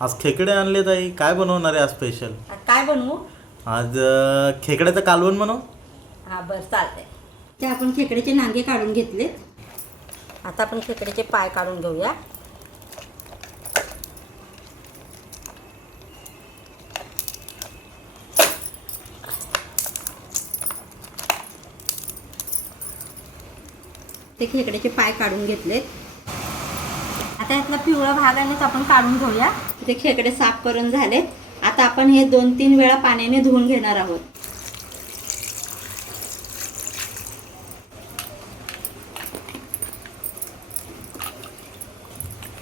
आज खेकडे आणले ताई, काय बनवणार आहे आज स्पेशल? काय बनवू? आज खेकड्याचं कालवण बनव. हा बरं चालतंय. ते आपण खेकड्याचे नांगे काढून घेतले. आता आपण खेकड्याचे पाय काढून घेऊया. ते खेकड्याचे पाय काढून घेतले. आता यातला पिवळा भाग आहे ना, तो आपण काढून घेऊया. ते खेकडे साफ करून झाले. आता आपण हे 2-3 वेळा पाण्याने धुवून घेणार आहोत.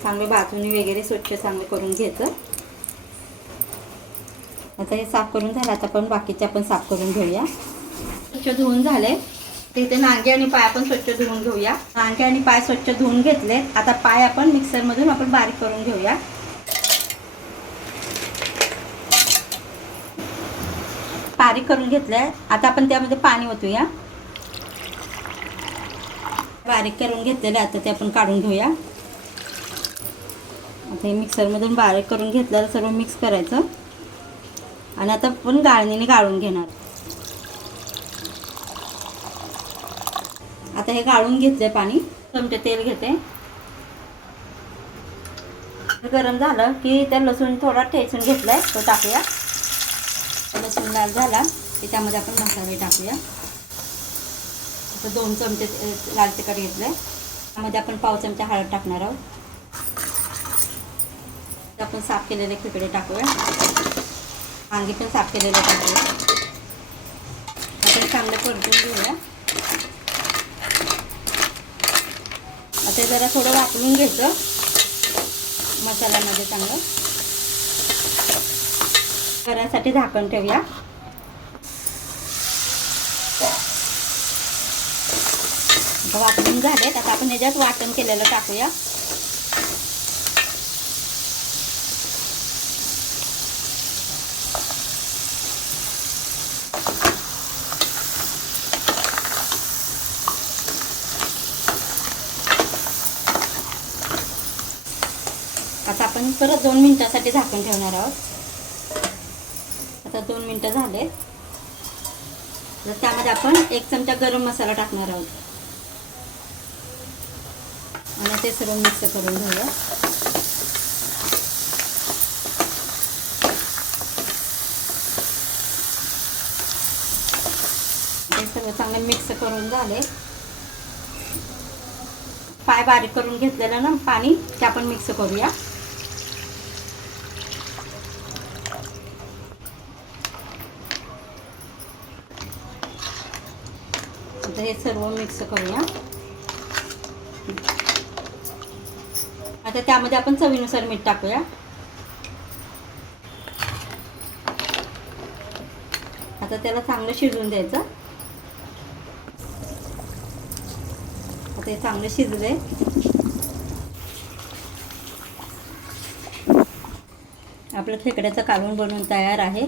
चांगले बाजूने वगैरे स्वच्छ चांगलं करून घ्यायचं. आता हे साफ करून झालं. आता आपण बाकीचे आपण साफ करून घेऊया. स्वच्छ धुवून झाले. तिथे नांगे आणि पाय आपण स्वच्छ धुवून घेऊया. नांगे आणि पाय स्वच्छ धुवून घेतले. आता पाय आपण मिक्सरमधून आपण बारीक करून घेऊया. बारीक करून घेतलंय. आता आपण त्यामध्ये पाणी ओतूया. बारीक करून घेतलेलं आता ते आपण काढून घेऊया. आता हे मिक्सरमधून बारीक करून घेतलेलं सर्व मिक्स करायचं आणि आता आपण गाळणीने गाळून घेणार. आता हे गाळून घेतले पाणी. चमचे तेल घेते. गरम झालं की त्या लसूण थोडा ठेचून घेतलाय, तो टाकूया. लसूण लाल झाला की त्यामध्ये आपण मसाले टाकूया. आता 2 चमचे लाल तिखट घेतले. त्यामध्ये आपण पाव चमचा हळद टाकणार आहोत. आपण साफ केलेले खेकडे टाकूया. वांगी पण साफ केलेले टाकूया. आपण चांगलं परतून घेऊया. आता जरा थोडं वापरून घ्यायचं मसाल्यामध्ये चांगलं. करायसाठी झाकण ठेवूया. आता वापरून झाले. आता आपण ह्याच्यात वाटण केलेलं टाकूया. आता आपण परत 2 मिनिटासाठी झाकण ठेवणार आहोत. आता 2 मिनिटं झाले. तर त्यामध्ये आपण 1 चमचा गरम मसाला टाकणार आहोत आणि ते सर्व मिक्स करून घेऊया. ते सर्व चांगले मिक्स करून झाले. पाय बारीक करून घेतलेलं ना पाणी ते आपण मिक्स करूया. आता हे सर्व मिक्स करूया. आता त्यामध्ये आपण चवीनुसार मीठ टाकूया. आता त्याला चांगलं शिजवून द्यायचं. आता हे चांगलं शिजले. आपलं खेकड्याचं कालवण बनवून तयार आहे.